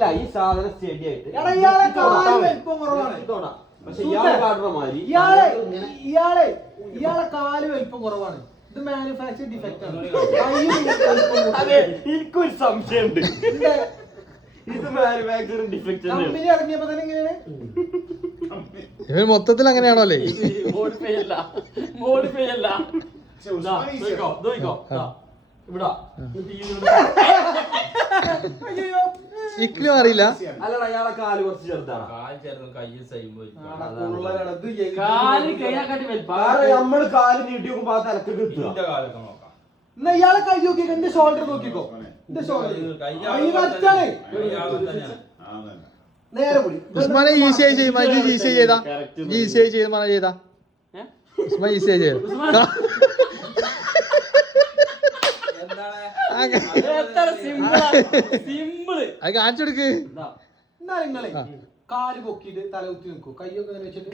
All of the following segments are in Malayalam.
അല്ല ഈ സാധനം സ്റ്റഡി ആയിട്ട് പക്ഷെ ഇയാളെ കാല് വലിപ്പം കുറവാണ്. ഇത് മാനുഫാക്ചർ ഡിഫക്റ്റ് ആണ്. എനിക്കൊരു സംശയമുണ്ട്. ഇത് മാനുഫാക്ചറിംഗ് ഡിഫക്റ്റ് കമ്പനി ഇറങ്ങിയപ്പോ തന്നെ ഇങ്ങനെയാണ്. ഇവൻ മൊത്തത്തിൽ അങ്ങനെയാണോ അല്ലേ? ഇക്ലും അറിയില്ല. അല്ലടാ ഇയാളെ കാല് കുറച്ച് ചെറുതാണ്. നമ്മള് കാല് നീട്ടി നോക്കുമ്പോ ആ തലക്ക് കിട്ടുക. എന്നാ ഇയാളെ കൈ നോക്കിക്കോ, എന്റെ ഷോൾഡർ നോക്കിക്കോ. എന്റെ ഷോൾഡർ നേരെ പൊടി. ഉസ്മാനെ ഈസിയായി ചെയ്താ ഈസിയായി ചെയ്താ ചെയ്താ ഉസ്മാൻ ഈസിയായി ചെയ്ത അത് കാണിച്ചു കൊടുക്ക്. എന്നാ നിങ്ങളെ കാല് പൊക്കിട്ട് തല കുത്തി നിൽക്കൂ, കയ്യൊക്കെ വെച്ചിട്ട്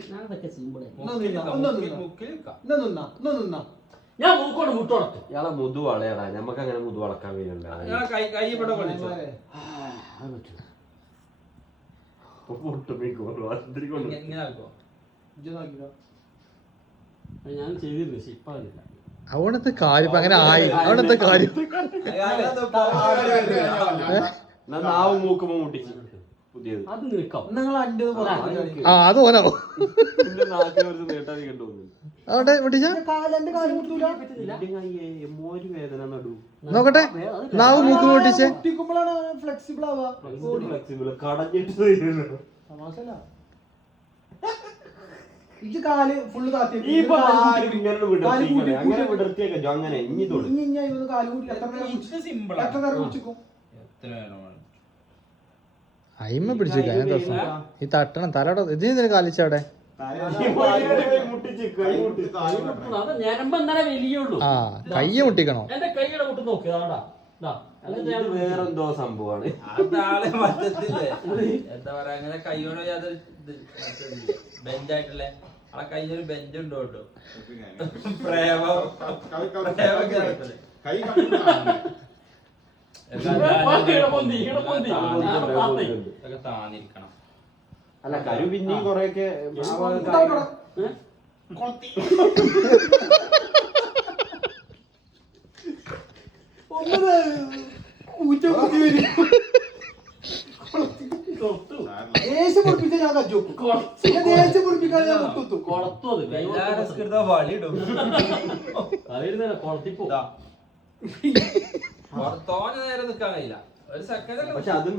ഞാൻ മൂക്കോട് മുട്ടോടത്ത്. ഇയാളെ മുതു വളയടാ, ഞമ്മക്ക് അങ്ങനെ മുതു വളക്കാൻ കഴിയണ്ട. ഞാൻ ചെയ്തിരുന്നു, പക്ഷെ ഇപ്പൊ അതില്ല. അവിടത്തെ കാര്യം അങ്ങനെ ആയി. അവിടത്തെ കാര്യം നാവ് മൂക്കുമ്പോ മുട്ടിച്ച് പുതിയത് അത് നിൽക്കാം. അത് ഓനോ നേട്ടാതി കണ്ടുപോകുന്നു. അവിടെ മുട്ടിച്ച വേദന നടു നോക്കട്ടെ. നാവ് മൂക്ക് മുട്ടിച്ചേ. ഫ്ലെക്സിബിൾ ആവാ. ഫ്ലെക്സിബിൾ കടഞ്ഞിട്ട് കാല് ഫുള്ള് അങ്ങനെ വിടർത്തിയൊക്കെ അങ്ങനെ ഇനി അയിമ പിടിച്ചേക്ക. ഈ തട്ടണം തലയുടെ ഇതിന് കാലിച്ചവിടെ. ആ കയ്യ മുട്ടിക്കണോ? എന്റെ കൈയുടെ മുട്ട് നോക്കി വേറെന്തോ സംഭവമാണ്. എന്താ പറയാ, അങ്ങനെ കൈയോട് ബെഞ്ചായിട്ടല്ലേ ആ കയ്യിലൊരു ബെഞ്ച് ഉണ്ടോ കേട്ടോ. താന്നിരിക്കണം. അല്ല കരു പിന്നെയും കൊറേയൊക്കെ ദേശം പൊടിപ്പിച്ച ഞാൻ കച്ചു. ദേശം പൊടിപ്പിക്കാൻ ഞാൻ മുട്ടു. തോന നേരം നിക്കാൻ കഴിയില്ല, ഒരു സെക്കൻഡ്. പക്ഷെ അതും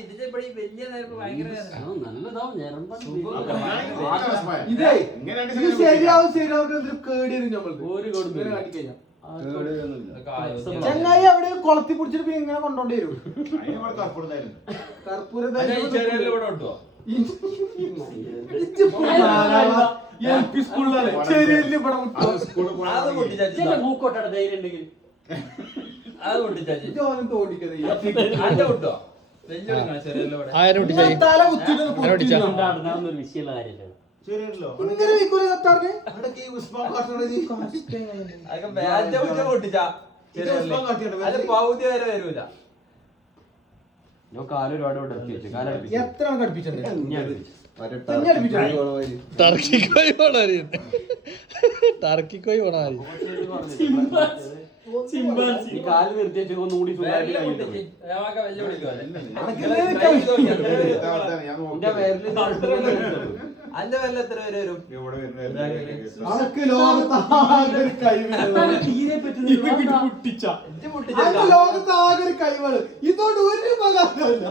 ഇതിന്റെ ഇവിടെ വലിയ നേരം ഭയങ്കര ചങ്ങായി അവിടെ കൊളത്തി പിടിച്ചിട്ട് പിന്നെ ഇങ്ങനെ കൊണ്ടോണ്ടി വരും. കർപ്പൂരം മൂക്കോട്ടെ ധൈര്യം ഉണ്ടെങ്കിൽ അത് പൊട്ടിച്ചാച്ചി തോടിക്കത് ആരും പിടിച്ചായി വിഷയമുള്ള കാര്യമല്ല. പൗതി വരെ വരൂല. എത്ര കടുപ്പിച്ചത് ടർക്കിക്കോയി പോണാരി കാല് നിർത്തിയ ഒന്നുകൂടി അന്റെ വല്ല എത്ര പേര് വരും? ലോകത്താകെ ഒരു കഴിവാണ്. ഇതോട് ഒരു ഉപകാരമില്ല.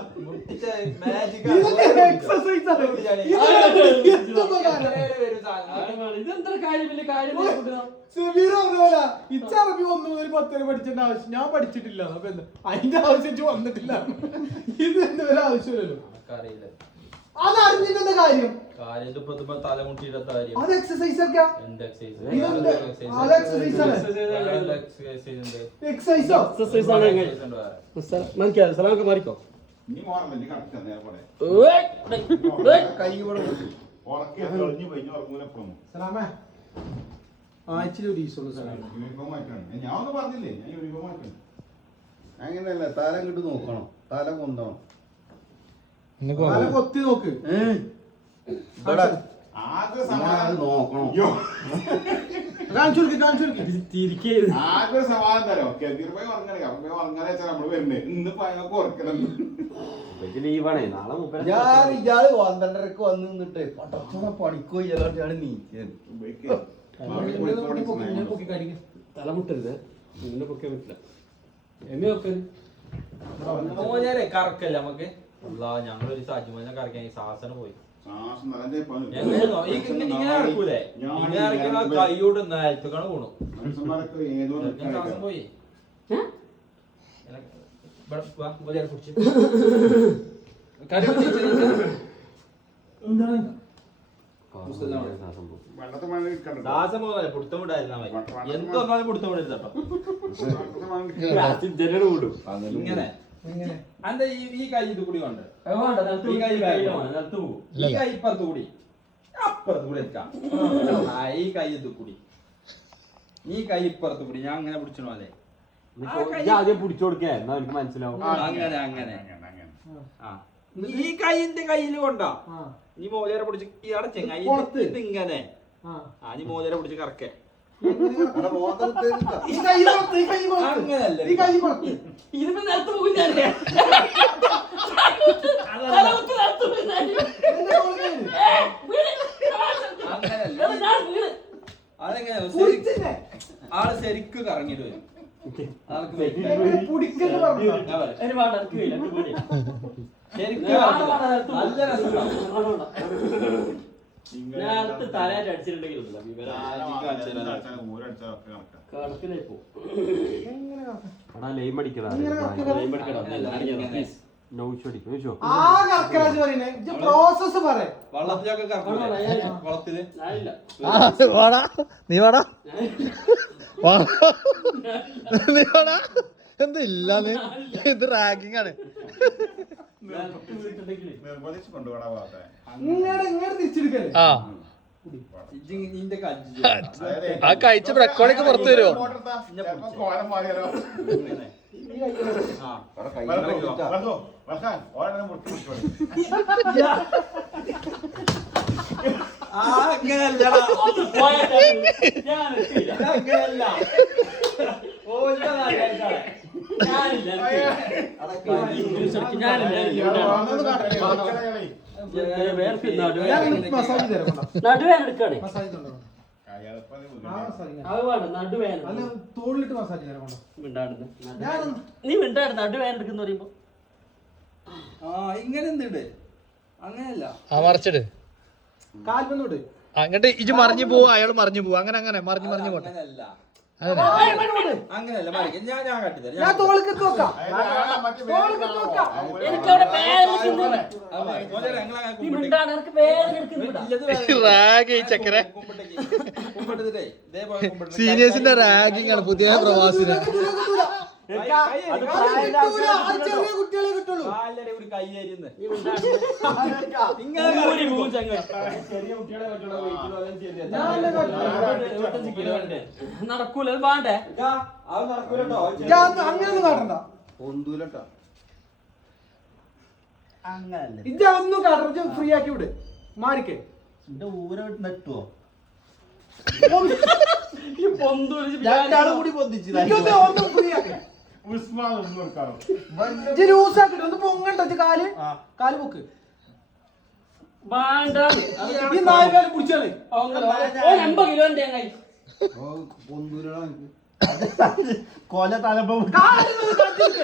ഇച്ചറബി 1 മുതൽ 10 വരെ പഠിച്ചേണ്ട ആവശ്യം ഞാൻ പഠിച്ചിട്ടില്ല. അപ്പൊ എന്താ അതിന്റെ ആവശ്യം വന്നിട്ടില്ല. ഇത് എന്താ ഒരു ആവശ്യമില്ലല്ലോ. അതറിഞ്ഞിട്ടെന്താ കാര്യം? അത് എക്സസൈസ് ഒക്കെ മാറിക്കോ. ആഴ്ചയിൽ ഒരു ദിവസം യൂണിഫോം മാറ്റാണ് ഞാൻ ഒന്നും പറഞ്ഞില്ലേ ഞാൻ യൂണിഫോം മാറ്റാണ് അങ്ങനെയല്ല തല ഇങ്ങോട്ട് നോക്കണം തല കൊണ്ടണം തല കൊത്തി നോക്ക് ഇവിടെ ആകെ അത് സമാധാനം നോക്കണം അയ്യോ കാണിച്ചു കൊടുക്ക് തിരിക്കരുത്. ആകെ ഒരു സമാധാനം തരോ കെതിർപോയി ഉറങ്ങണേ അപ്പൊ ഉറങ്ങാൻ വെച്ചാൽ നമ്മള് വരുന്നേ ഇന്നിപ്പോ ഞങ്ങൾക്ക് ഉറക്കണം ലീവാണേ നാളെ മുപ്പത് ഞാൻ ഇയാള് 12:30 വന്ന് നിന്നിട്ട് പടച്ചോനെ പണിക്കോ ഇയാളാണ് നീച്ചത് തല മുട്ടരുത്. നിന്നെ പൊക്കാൻ പറ്റില്ല. എന്നെ നോക്കാൻ മോനെ കറക്കല്ല നമുക്ക് ഞങ്ങളൊരു സജിമോനെ കറക്കാൻ സാസന പോയി ശ്വാസം നല്ല പണി എങ്ങനെയാണോ ഇങ്ങനെ ഇറക്കൂലേ ഇങ്ങനെ ഇറക്കിയ കൈയോട് നേരത്തേക്കാണ് പോണു മനുഷ്യന്മാരൊക്കെ ഏതോ സാസം പോയി വെള്ളത്തെ മഴ കിട്ടണ്ട ദാസം പോലെ പുടുത്തം വിടായിരുന്നാ മതി എന്ത് വന്നാലും പുടുത്തം വിടരുത് കേട്ടോ വിടും ഇങ്ങനെ അന്റെ ഈ കൈ ഇത് കൂടി കൊണ്ട് ഈ കൈ ഈ കൈ ഇപ്പുറത്ത് കൂടി അപ്പുറത്ത് കൂടി വെക്കാം ഈ കൈ ഇത് കൂടി ഈ കൈ ഇപ്പുറത്ത് കൂടി ഞാൻ അങ്ങനെ പിടിച്ചോ അല്ലേ ആദ്യം പിടിച്ചു കൊടുക്കേ എന്നാ എനിക്ക് മനസ്സിലാവും അങ്ങനെ അങ്ങനെ ആ ഈ കൈന്റെ കയ്യിൽ കൊണ്ടോ നീ മോലേരെ പിടിച്ച് ഈ അടച്ചെങ്ങായി ഇത് ഇങ്ങനെ ആ നീ മോലേരെ പിടിച്ച് കറക്കേ അങ്ങനല്ല ഇതിപ്പോ നിലത്ത് പോകും ഞാൻ. അങ്ങനല്ല അതെങ്ങനെ ആള് ശരിക്ക് കറങ്ങിട്ട് വരും ആൾക്ക് ശരിക്ക് നല്ല രസമാണ് നേരത്തെ തലയായിട്ട് അടിച്ചിട്ടുണ്ടെങ്കിൽ കണക്കിലായി പോകും. ലൈം അടിക്കടാ ആ കർക്കരാജ് പറയുന്നേ പ്രോസസ് പറ വള്ളത്തിലൊക്കെ കറക്കൂലേ വള്ളത്തില് വാടാ നീ വാടാ നീ വാടാ എന്തില്ലാന്ന് ഇത് റാഗിങ് ആണ് നിർബന്ധിച്ച് കൊണ്ടുപോകാൻ ഭാഗത്തെ ഇങ്ങനെ തിരിച്ചെടുക്കല്ലേ ആ നിന്റെ കജ്ജ് ആ കഴിച്ച റെക്കോർഡൊക്കെ പുറത്തു വരുമോ കോലം മാറിയാലോ ആ അങ്ങനല്ലടാ അങ്ങനല്ല മസാജ് തരാം നടുവേന എടുക്കാണേ. മസാജ് തന്നോ നടുവേന അല്ല തോളിലിട്ട് മസാജ് തരാം നീ മിണ്ടായിരുന്നു നടുവേന എടുക്കുന്ന പറയുമ്പോ ആ ഇങ്ങനെ എന്തുണ്ട് അങ്ങനെയല്ല ആ മറിച്ചിട് കാൽമൊന്നോട് അങ്ങോട്ട് ഇജ് മറിഞ്ഞു പോവും അയാൾ മറിഞ്ഞു പോവും അങ്ങനെ അങ്ങനെ മറിഞ്ഞു പോട്ടെ അങ്ങനല്ല അതന്നെ അങ്ങനെയല്ല മറിക്കാം ഞാൻ കാട്ടിത്തരാം ഞാൻ തോളിക്ക് നോക്കാം എനിക്കവിടെ വേദന എടുക്കുന്നില്ല. നീ മിണ്ടാണ് എനിക്ക് വേദന എടുക്കുന്നില്ല. റാഗ് ഈ ചക്കരെ സീനിയേഴ്സിന്റെ റാഗിങ് ആണ് പുതിയ പ്രവാസിന് ചെറിയ കുട്ടികളെ കിട്ടുള്ളൂ ഒരു കയ്യേരിന്ന് നീ മിണ്ടാണ്. ഊരി പോവും ചങ്ങ. നടക്കൂല അത് വേണ്ടേ അത് നടക്കൂലോ അങ്ങനെയൊന്നും കാട്ടണ്ട ഒന്നൂലട്ടാ അങ്ങനല്ല ഇതൊന്നും കാട്ടണ്ട ഫ്രീ ആക്കി വിട് മാറിക്കേ എന്റെ ഊര നെട്ടുവോ ഈ പൊന്തൂരി രണ്ടാളും കൂടി പൊന്തിച്ചു ഇതൊന്നും ഒന്നും ഫ്രീ ആക്കി ഉസ്മാൻ ഒന്നും കൊടുക്കാറോ ലൂസ് ആക്കിട്ട് ഒന്ന് പൊങ്ങണ്ട കാല് കാല് പൊക്ക് വേണ്ട. ഈ നായകാല് പിടിച്ചാണ് 50 കിലോന്റെ കൈ കൊല തലപ്പോ കാലിനൊന്ന് കണ്ടിട്ട്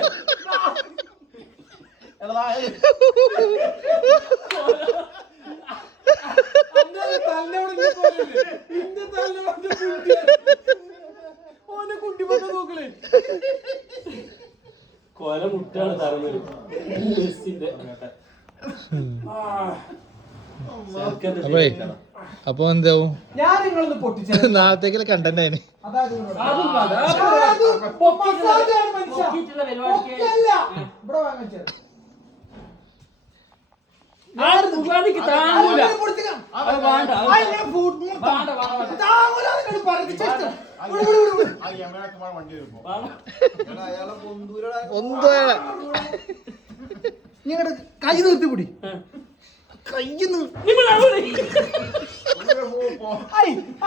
കൊല മുട്ടാണ് തരുന്നത് മെസ്സിന്റെ. അപ്പേ അപ്പൊ എന്താവും ഞാൻ നിങ്ങളൊന്ന് പൊട്ടിച്ചു നാളത്തേക്കുള്ള കണ്ടന്റ് അതിന് അതും വേണ്ട. പൊക്കിയിട്ടുള്ള പരിപാടിക്ക് ഇവിടെ വാങ്ങിച്ചു ആരും മുഖാടിക്ക് താങ്ങൂല. അത് വേണ്ട. അത് വേണ്ട. നന്നാവൂലെന്ന് പറഞ്ഞു ആ യമനൊക്കെ വണ്ടി വരുമ്പോ അയാളെ പൊന്തൂരടാ ഒന്നും നിങ്ങളുടെ കൈ നിർത്തി പിടി കൈ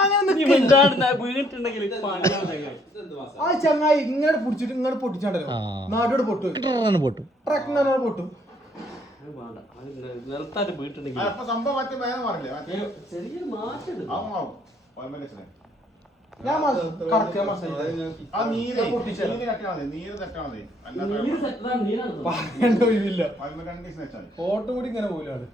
അങ്ങനെ വീണിട്ടുണ്ടെങ്കിൽ ആ ചങ്ങായി ഇങ്ങനെ പിടിച്ചിട്ട് ഇങ്ങനെ പൊട്ടിച്ചാണ്ടല്ലോ നാടോട് പൊട്ടു പൊട്ടും ട്രക്കിനാണ് പൊട്ടും നിലത്തായിട്ട് വീണിട്ടുണ്ടെങ്കിൽ അപ്പൊ സംഭവം മറ്റേ വേദന മാറില്ലേ മറ്റേ ചെറിയൊരു മാറ്റം ആവും പതിമൂന്ന് ഞാൻ കറക്റ്റ് ആ നീര് നീര് തട്ടാ മതി നീര് തട്ടാ മതി അല്ലാതെ പറയേണ്ട ഒഴിവില്ല 12 വെച്ചാൽ ഫോട്ടോ കൂടി ഇങ്ങനെ പോലാണ്